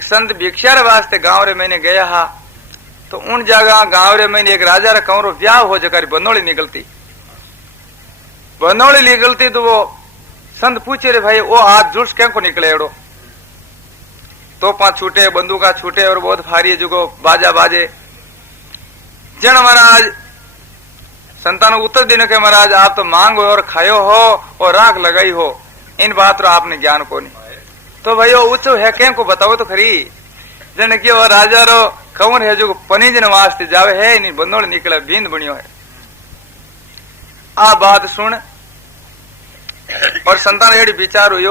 एक संत भिक्षार वास्ते गांव रे मैंने गया हा, तो उन जगह गांव रे मैंने एक राजा रा कंवरो ब्याह हो जकर बनोली निकलती तो वो संत पूछे रे भाई वो हाथ जुड़ क्या को निकले एड़ो, तो पांच छूटे बंदूका छूटे और बहुत भारी जुगो बाजा बाजे। जन महाराज संतान उत्तर देने के महाराज आप तो मांग हो और खायो हो और राख लगाई हो, इन बात रो आपने ज्ञान को नहीं। तो भाई वो उच्च है क्या को बताओ तो खरी। जन की वो राजा रो कंवर है जो पनीजन वास्ते जावे है, इन बंदोड़ निकले बींद बनियो है। आ बात सुन और संतान एड़ी विचार हुई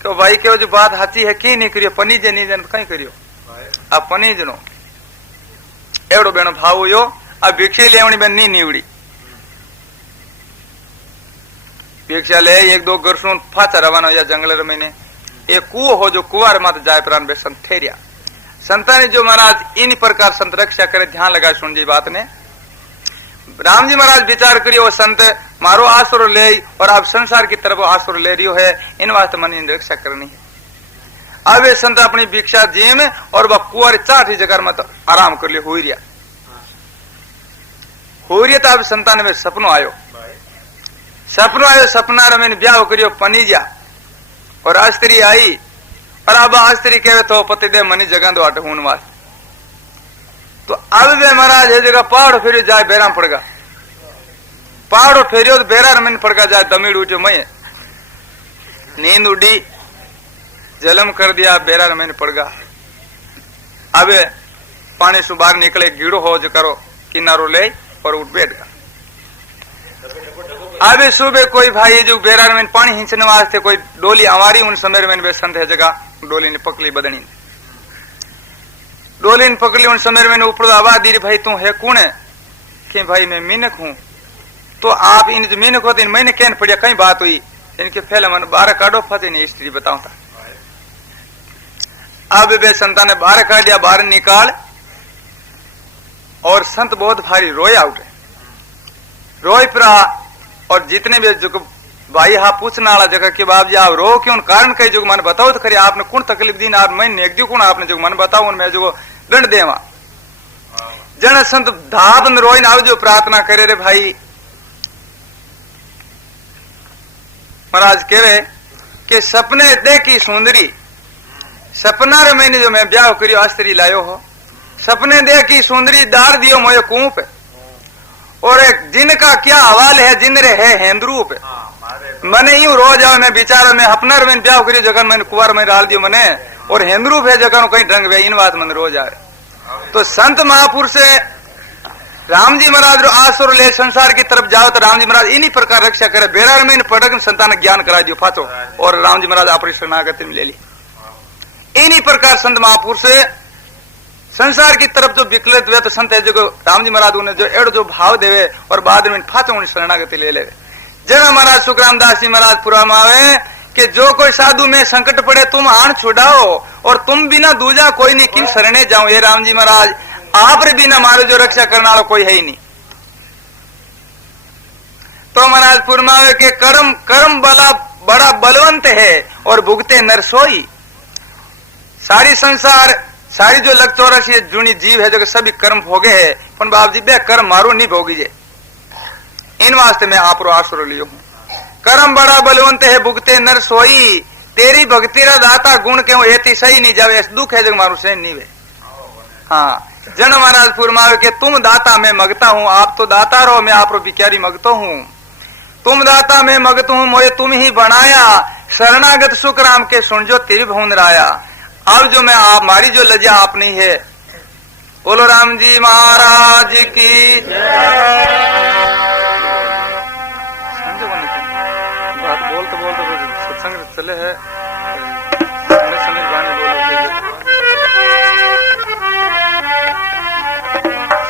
कि भाई के जो बात हाची है की नहीं करियो, पनीजे नहीं जन कहीं करियो आ पनीजनो एवडो बेनो भाव हुयो। आ भिक्षा लेवनी बेन नी नीवड़ी भिक्षा ले एक दो गरसुन फाचा रवाना हो जंगल महीने एक कुओ हो जो कुआर मत जाए प्राण बे संत ठहरिया। संतान जो महाराज इन प्रकार संत रक्षा करे, ध्यान लगा सुन जी बात ने। राम जी महाराज विचार करियो संत मारो आसुर ले और आप संसार की तरफ आसुर ले रही है, इन वास्ते मन इन रक्षा करनी है। अब संत अपनी भिक्षा जी में और वह कुआर चाठी जगह मत आराम कर लियो हुई रिया तो अब संतान में सपनो आयो सपना रे मैंने ब्याह करियो पनीजा और आस्त्री आई और अब आस्त्री कहे तो पति दे मनी जगह दो आटे हूं वास्ते। तो अब वे महाराज ये जगह पहाड़ फेरियो जाए बेराम पड़गा, पहाड़ो फेरियो तो बेरा मैंने पड़गा जाए दमीड़ उठे मैं नींद उड़ी जलम कर दिया बेरा मैंने पड़गा। अब पानी से बाहर निकले गीड़ो हो जो करो किनारो ले और उठ बैठ गया। अब सुबह कोई भाई जो बेरा में पानी हिंचने वास्ते कोई डोली आवारी उन समय में संत है जगह डोली ने पकड़ी बदनी डोली ने पकड़ी उन समय में ऊपर आवाज दी भाई तू है कौन है कि भाई मैं मीनक हूं। तो आप इन जो मीनक होते मैंने कहन पड़िया कहीं बात हुई इनके फैले मन 12 काटो फते नहीं स्त्री बताऊं था। अब वे संतान ने 12 काट दिया, 12 निकाल और संत बहुत भारी रोया उठे रोई परा। और जितने भी जो भाई हाँ पूछने वाला जगह कि बाप जी आप रो क्यों कारण कही जो मन बताओ तो खरी आपने कौन तकलीफ दी ना आप मैं नेक दी कौन आपने जो मन बताओ मैं जो दंड देवा। जन संत धाप में रोई ना जो प्रार्थना करे रे भाई महाराज कहे कि सपने देखी सुंदरी सपना रे मैंने जो मैं ब्याह करियो अस्त्री लायो हो सपने देखी सुंदरी दार दियो मोये कूप और एक जिनका क्या हवाल है जिन रे है हेंद्रूप मने यूं रो जाओ मैं बिचारा मैं अपना मैंने ब्याह करियो जगह मैंने कुवार में डाल दियो मने और हेंद्रूप है जगह कहीं ढंग वे इन बात मन रो जाए। तो संत महापुरुष से राम जी महाराज आसुर ले संसार की तरफ जाओ तो राम जी महाराज इन्हीं प्रकार रक्षा करे। बेरा में पटक संतान ज्ञान करा दियो फाचो और राम जी महाराज अपनी शरणागति में ले ली। इन्हीं प्रकार संत महापुरुष से संसार की तरफ जो विकलित हुए तो संत है जो राम जी महाराज उन्हें जो एड़ जो भाव देवे और बाद में फाचो उन्हें शरणागति ले ले। जब महाराज सुखराम दास जी महाराज पुरा में आवे कि जो कोई साधु में संकट पड़े तुम आन छुड़ाओ और तुम बिना दूजा कोई नहीं किन शरणे जाओ। ये राम जी महाराज आप रे बिना मारो जो रक्षा करने वाला कोई है ही नहीं। तो महाराज पुरमावे के कर्म बड़ा बलवंत है और भुगते नरसोई। सारी संसार सारी जो लग चौरसी जूनी जीव है जो सभी कर्म भोगे है पण बाप जी बे कर्म मारो नहीं भोगी जे इन वास्ते मैं आप रो आसुर लियो हूं। कर्म बड़ा बलवंत है भुगते नर सोई तेरी भक्ति रा दाता गुण क्यों एती सही नहीं जावे दुख है जो मारू सहन नहीं वे। हाँ जन महाराजपुर मार के तुम दाता मैं मगता हूँ आप तो दाता रहो मैं आप रो भिखारी मगता हूँ। तुम दाता मैं मगता हूँ मोए तुम ही बनाया शरणागत सुख राम के सुन जो तेरी भवन राया। अब जो मैं आप मारी जो लज्जा आप नहीं है बोलो राम जी महाराज की बात बोलते बोलते सत्संग चले है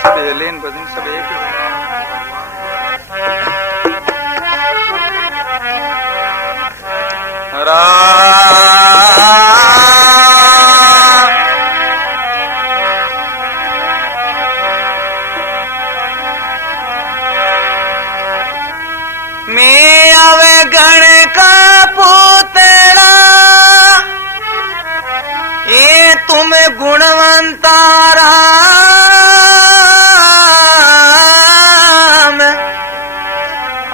सब लेन भजन सब एक ये तुम गुणवंता राम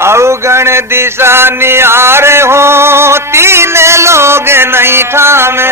अवगण दिशा निहार हो तीन लोग नहीं ठामे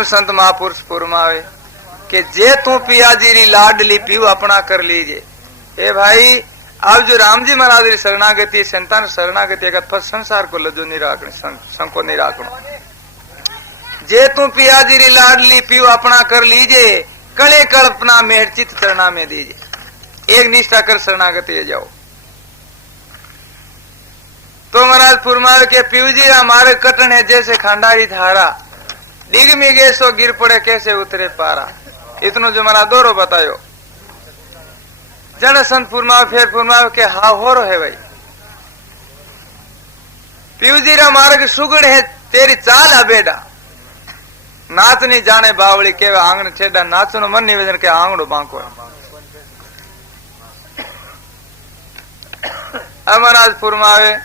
त्यों संत महापुरुष फुरमावे कि जे तू पिया जी री लाडली पीऊ अपना कर लीजिए। ए भाई अब जो राम जी महाराज री शरणागति संतान शरणागति अगत फस संसार को लजो नहीं राखनी संको नहीं राखनो। जे तू पिया जी री लाडली पीऊ अपना कर लीजिए कले कल्पना मेहर चित चरणा में दीजिए। एक निष्ठा कर शरणागति जाओ। तो महाराज फुरमावे के पीऊ जी हमारे कटन है जैसे खंडारी धारा डिग में गए सो गिर पड़े कैसे उतरे पारा। इतनो जो महाराज दोरो बतायो। जन संत फुरमावे फिर फुरमावे के हा हो रो है भाई पीऊ जी रा मार्ग सुगड़ है तेरी चाल है बेटा नाच नहीं जाने बावली के आंगण छेड़ा नाचनो मन निवेदन के आंगड़ो बांको अब महाराज फुरमावे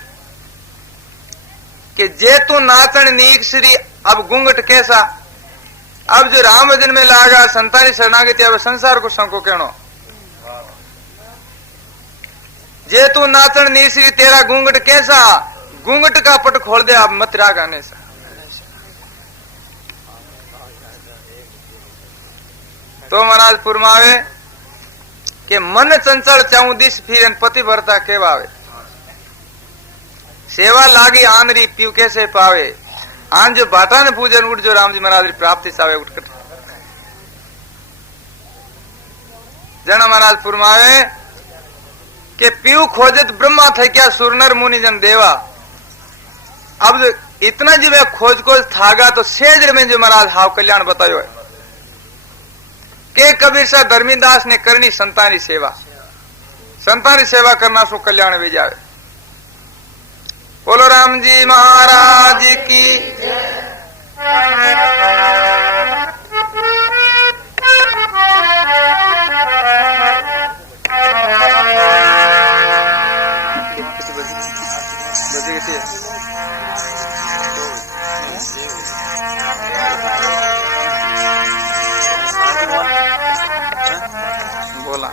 कि जे तू नाचन नीक श्री अब घूंघट कैसा। अब जो राम भजन में लागा संतानी शरणागति अब संसार को संको कहनो। जे तू नाचन नी श्री तेरा घूंघट कैसा घूंघट का पट खोल दे अब मत राग आने से। तो महाराज फुरमावे कि मन चंचल चाऊ दिश फिर पति भरता केवावे सेवा लागी आंधरी पीव कैसे पावे। आन जो बाटा ने पूजन उठ जो राम जी महाराज प्राप्ति सावे उठकर जना महाराज फुरमावे के पीव खोजत ब्रह्मा थे क्या सुरनर मुनि जन देवा। अब जो इतना जो खोज खोज थागा तो सेज में जो महाराज हाव कल्याण बतायो है के कबीर सा धर्मीदास ने करनी संतानी सेवा करना सो कल्याण भी जावे। बोलो राम जी महाराज की। बोला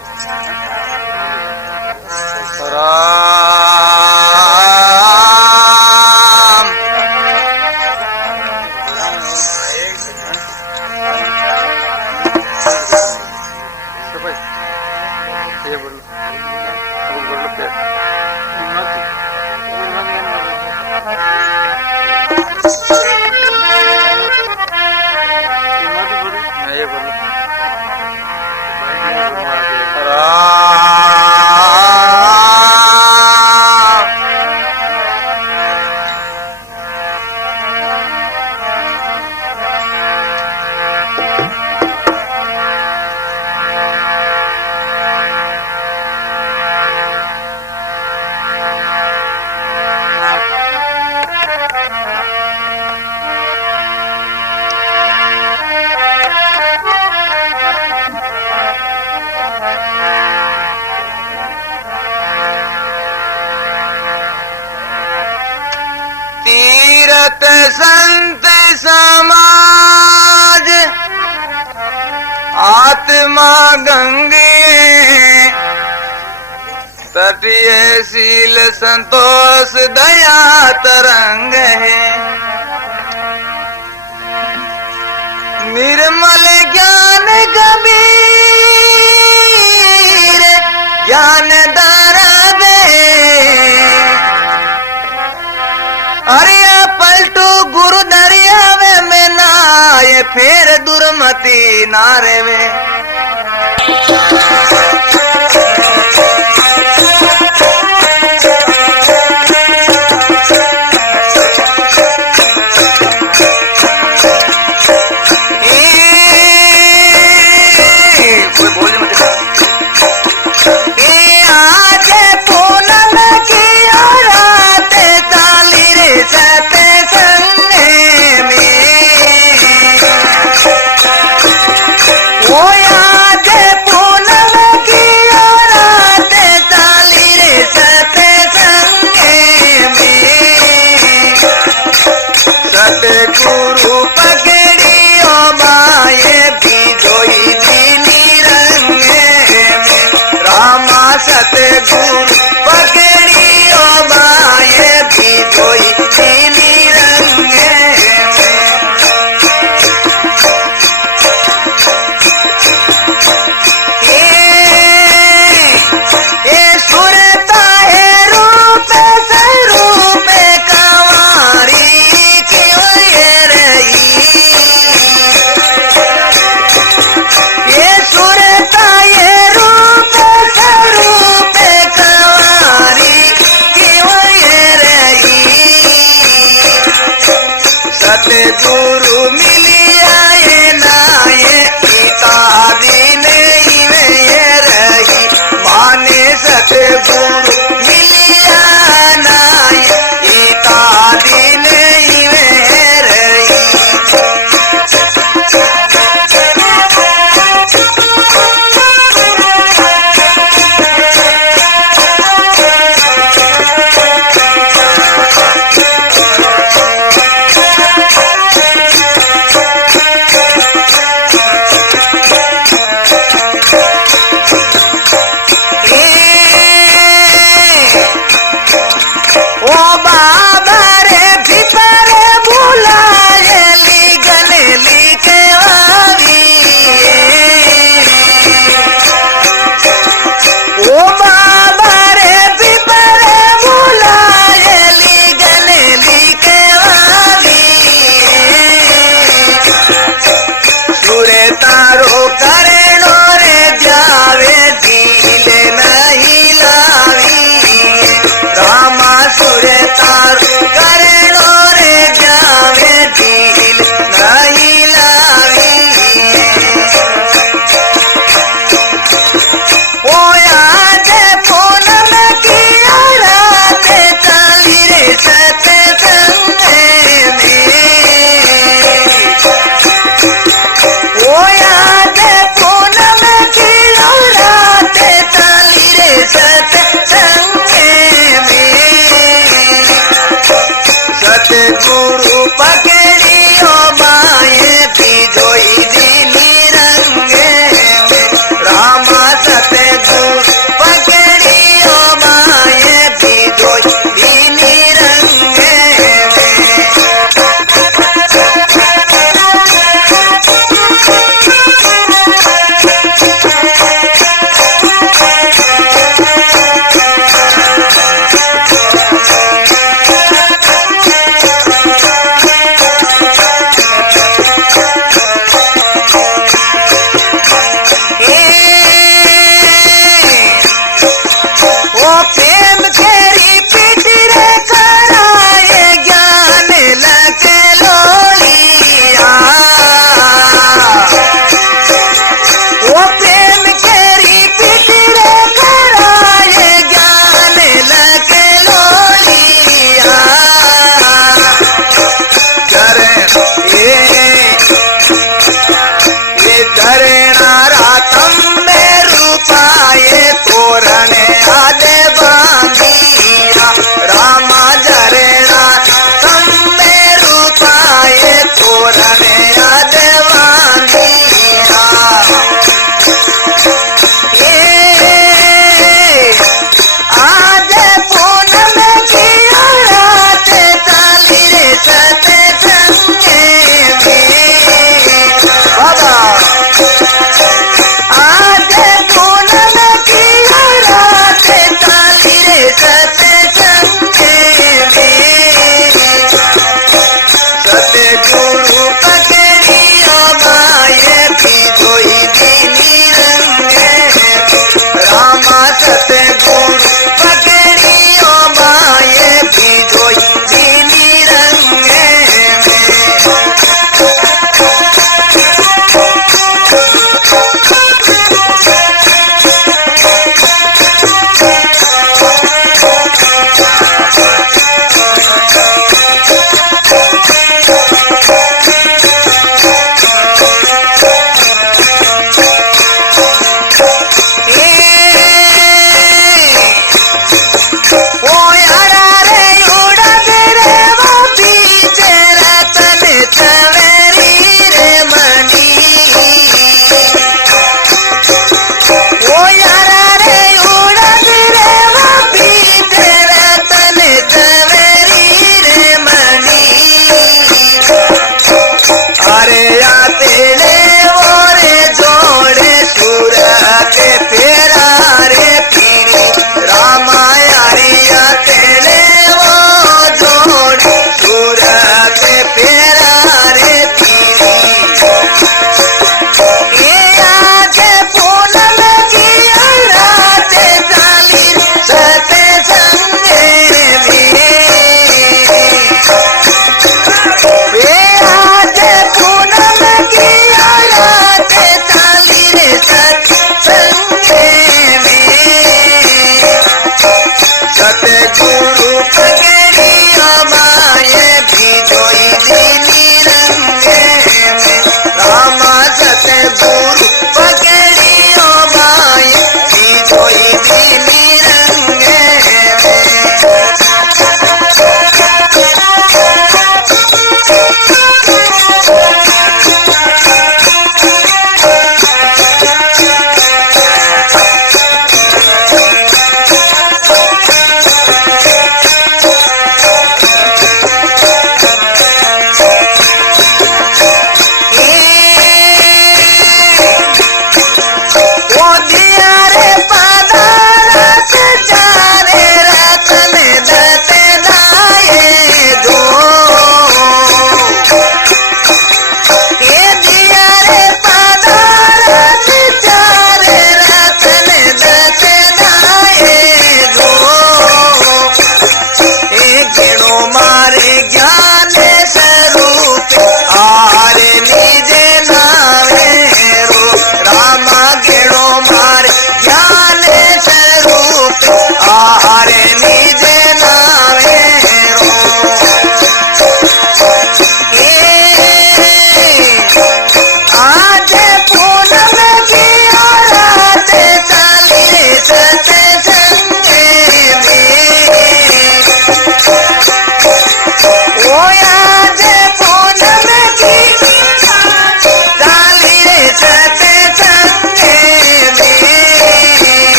संत समाज आत्मा गंगे तटीय शील संतोष दया तरंग है। निर्मल ज्ञान गंभीर ज्ञान दरबे अरे पलटू गुरु दरियावे में नाये फिर दुर्मति नारे में।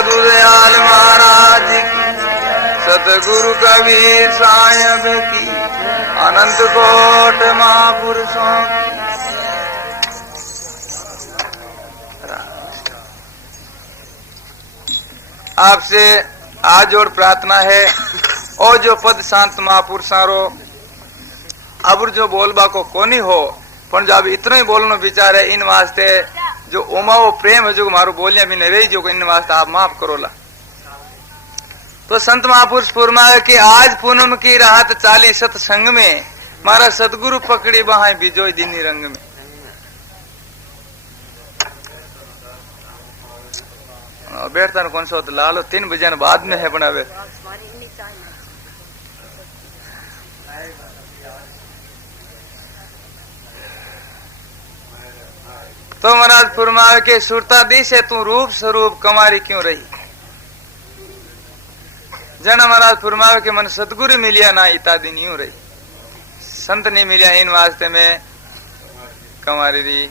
साधु दयाल महाराज की, सतगुरु कबीर साहिब की, अनंत कोट महापुरुषों की। आपसे आज और प्रार्थना है और जो पद शांत महापुरुषारो अब जो बोलबा को कोनी हो पण जो अब इतना ही बोलनो विचार है इन वास्ते जो उमाओ प्रेम है जो मारो बोलिया भी नहीं रही जो इन वास्ते आप माफ करो ला। तो संत महापुरुष फरमाए कि आज पूनम की रात चाली सत्संग में मारा सतगुरु पकड़ी बहाए बिजोई दीनी रंग में। बैठता कौन सा तो लालो 3 बजे बाद में है बनावे। तो महाराज फरमाए के सुरता दी से तू रूप स्वरूप कमारी क्यों रही। जन महाराज फरमाए के मन सतगुरु मिलिया ना इता दिन यूं रही, संत नहीं मिलिया इन वास्ते में कमारी रही।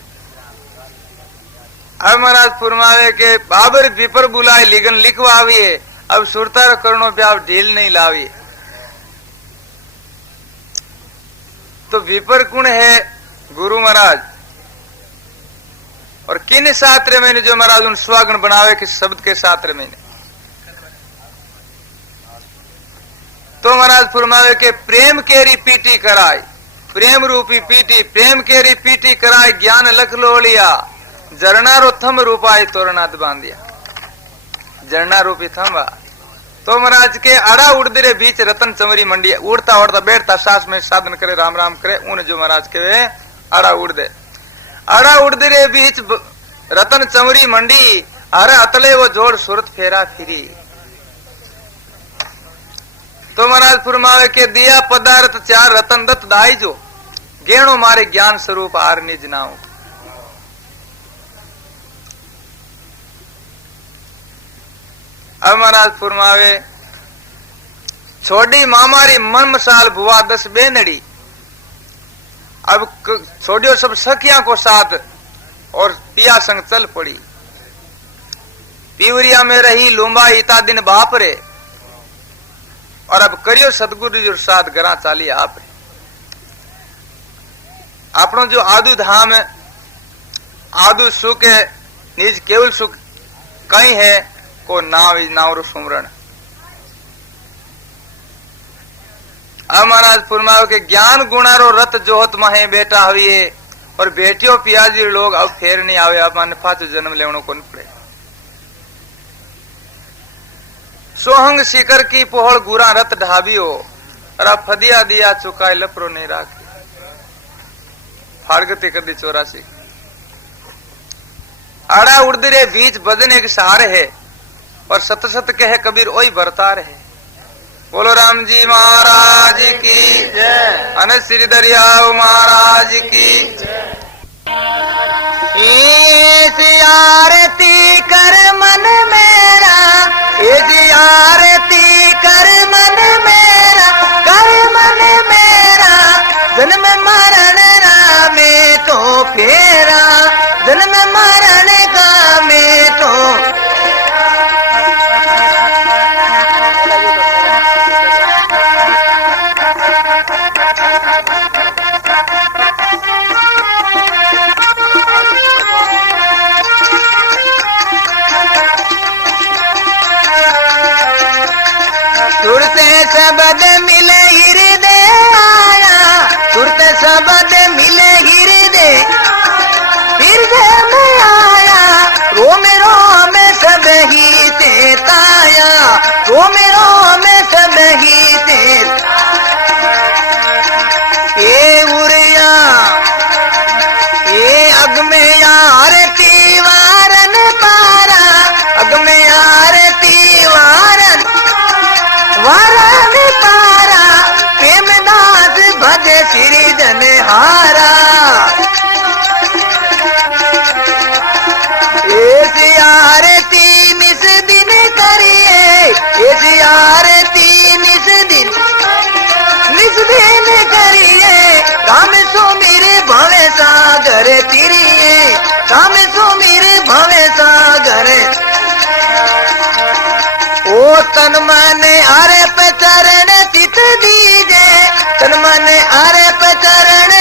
अब महाराज फरमावे के बाबर विपर बुलाए लिगन लिखवाविए, अब सुरता करणो ब्याव ढील नहीं लाविए। तो विपर कुण है गुरु महाराज और किन शास्त्र में जो महाराज उन स्वागन बनावे कि शब्द के शास्त्र में। तो महाराज फरमावे के प्रेम केरी पीटी कराई, प्रेम रूपी पीटी, प्रेम केरी पीटी कराई ज्ञान लख लोलिया, झरना थम रूपाई तोरनाथ बांधिया। झरना रूपी थम तो महाराज के अड़ा उड़दरे बीच रतन चमरी मंडी, उड़ता उड़ता बैठता सास में साधन करे राम राम करे उन जो महाराज के अड़ा उड़ दे। अड़ा उड़दरे बीच रतन चमरी मंडी, अरे अतले वो जोड़ सूरत फेरा फिरी। तो महाराज फरमावे के दिया पदार्थ 4 रतन दत्त दाई जो, गेणो मारे ज्ञान स्वरूप आर निज नाऊ। अब महाराज फरमावे छोड़ी मामारी मन मसाल बुआ 10 बेनड़ी, अब छोड़ियो सब सखिया को साथ और पिया संग चल पड़ी। पीवरिया में रही लुम्बा इता दिन बाप रे, और अब करियो सतगुरु जो साथ गरा चाली आप रे। अपनो जो आदु धाम आदु सुख है निज केवल सुख कहीं है को नाव सुमरण। अब महाराज फरमाओ के ज्ञान गुणारो रत जोहत महे बेटा हुए और बेटियों पियाजी लोग अब फेर नहीं आवे, अब मन फाचो जन्म लेवनो को पड़े। सोहंग शिकर की पोहड़ गुरा रत ढाबियो और अब फदिया दिया चुकाए लपरो नहीं राखी। फारगती कर दी 84। आड़ा उड़दरे बीच बजन एक सहारे है और सत सत कहे कबीर ओई बरतार है। बोलो राम जी महाराज की जय, अनंत श्री दरियाव महाराज की जय। आरती कर मन मेरा, आरती कर मन मेरा, कर मन मेरा, जन्म मरण रामे तो फेरा, जन्म मरण का में तो शब्द मिले हृदय आया, सुरत शब्द मिले हृदय, हृदय में आया, रोम रोम सब ही ते ताया, रोम रोम सब ही ते ए उरिया ए अग में आरती वारन पारा, अग में आरती वारन वारन पारा, प्रेमदास भजे श्री जन हारा। ऐसी आरती निस दिन करिए, ऐसी आरती निस दिन करिए, राम सुमिर भवे सागर तिरिए, राम सुमिर भवे सागर तन मन आरे पे चरण चित दीजे, तन मन आरे पे चरण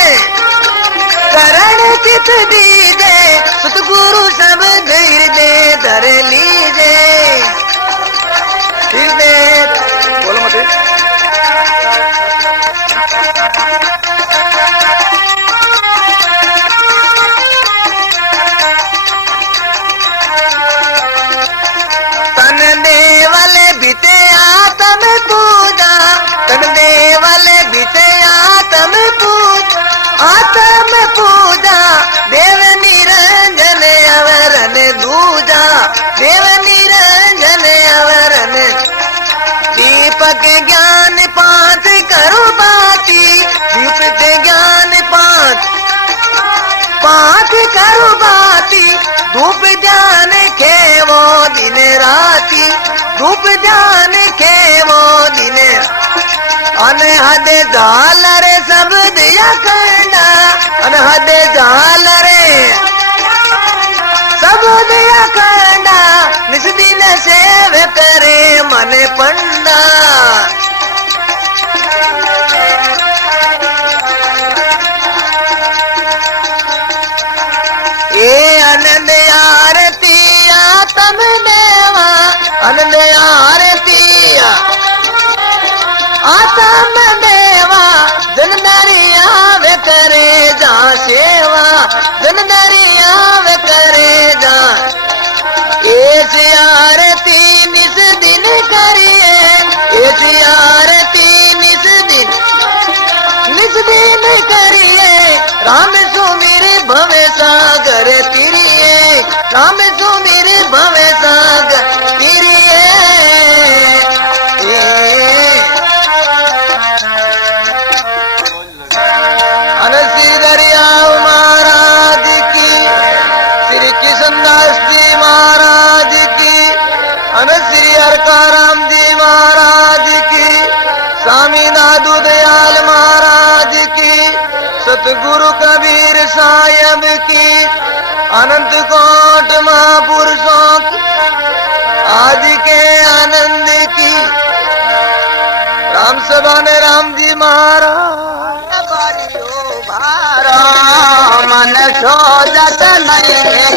चित दीजे, सतगुरु सब हृदय धर लीजे। हृदय बोलो मत तन देवल बीते आत्म पूजा, तन देवल बीते आत्म पूजा, आत्म पूजा देव निरंजन अवरन दूजा, देव निरंजन अवरन। दीपक ज्ञान पांच करो बाती, दीपक ज्ञान पांच करो बाती, धूप ध्यान खेवो दिन राती, धूप ध्यान खेवो दिन। अनहद झालर सब दिया करना, अनहद झालरे सब दिया करना, निस दिन सेव करे मन पंडा। ये आनंद आरती आत्म देवा, आनंद आरती आत्म देवा, जन दरिया वे करे जा सेवा, जन दरिया वे करे जा। ऐसी आरती निस दिन करिए, ऐसी आरती निस दिन करिए, राम सुमिर भवे सागर तिरिए, राम सुमिर भवे सागर तिरिए। श्री दरियाव महाराज की, श्री कृष्णदास जी महाराज की, श्री हरकाराम जी महाराज की, स्वामी नादू दयाल महाराज की, सतगुरु कबीर साहेब की, अनंत कोट महापुरुषों की, आज के आनंद की। राम सभा ने राम जी महाराज मन सो जत नहीं